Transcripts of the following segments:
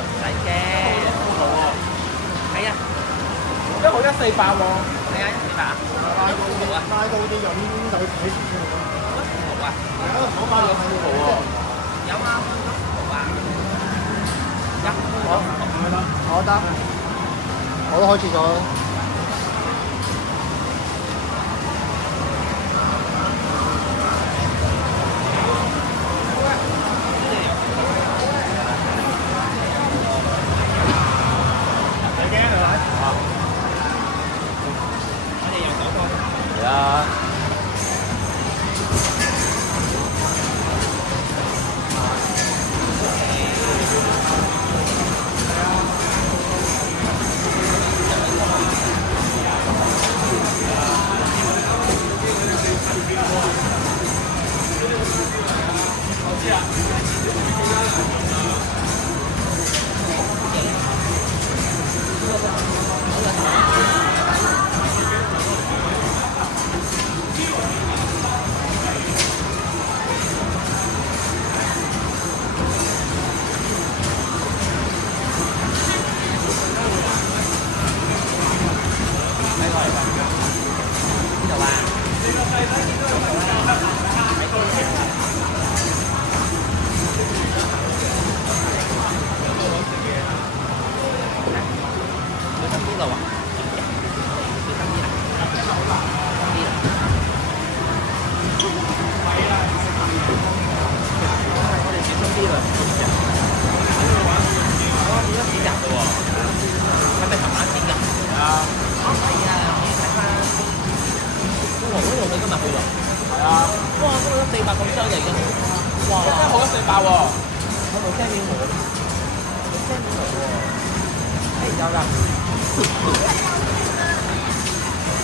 唔使驚。係啊，一號148喎，係啊，148啊，好啊，拉高啲咁就睇前先咯。好啊，我買咗5號喎。有啊，好啊，我得，我都開始咗。係啊。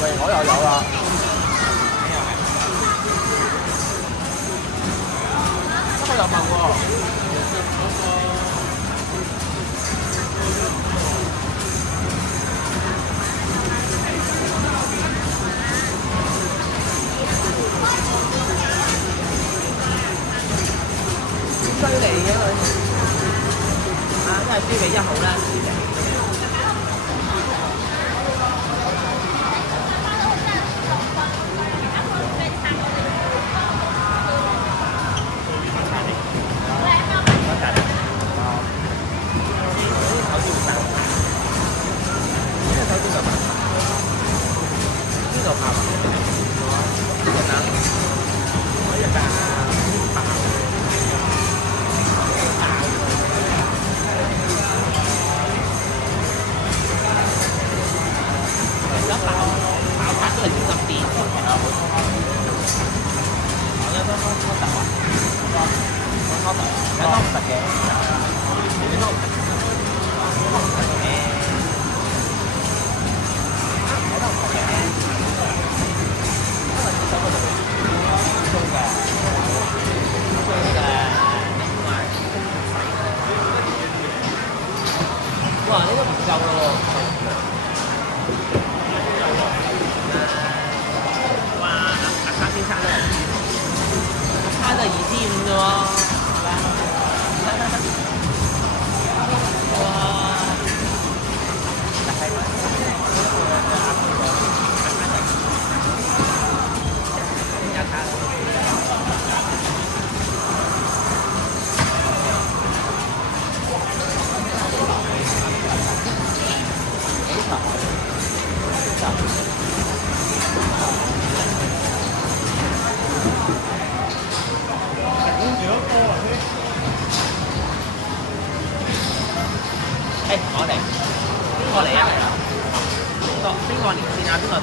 喂，我又有啦。不過又問喎。犀利嘅佢，啊，都係輸俾1號啦，輸嘅。哇！呢個唔夠咯喎。哇！阿卡先生都係，阿卡都係2500啫喎。哇！我嚟，邊個嚟啊？邊個連線啊？邊個？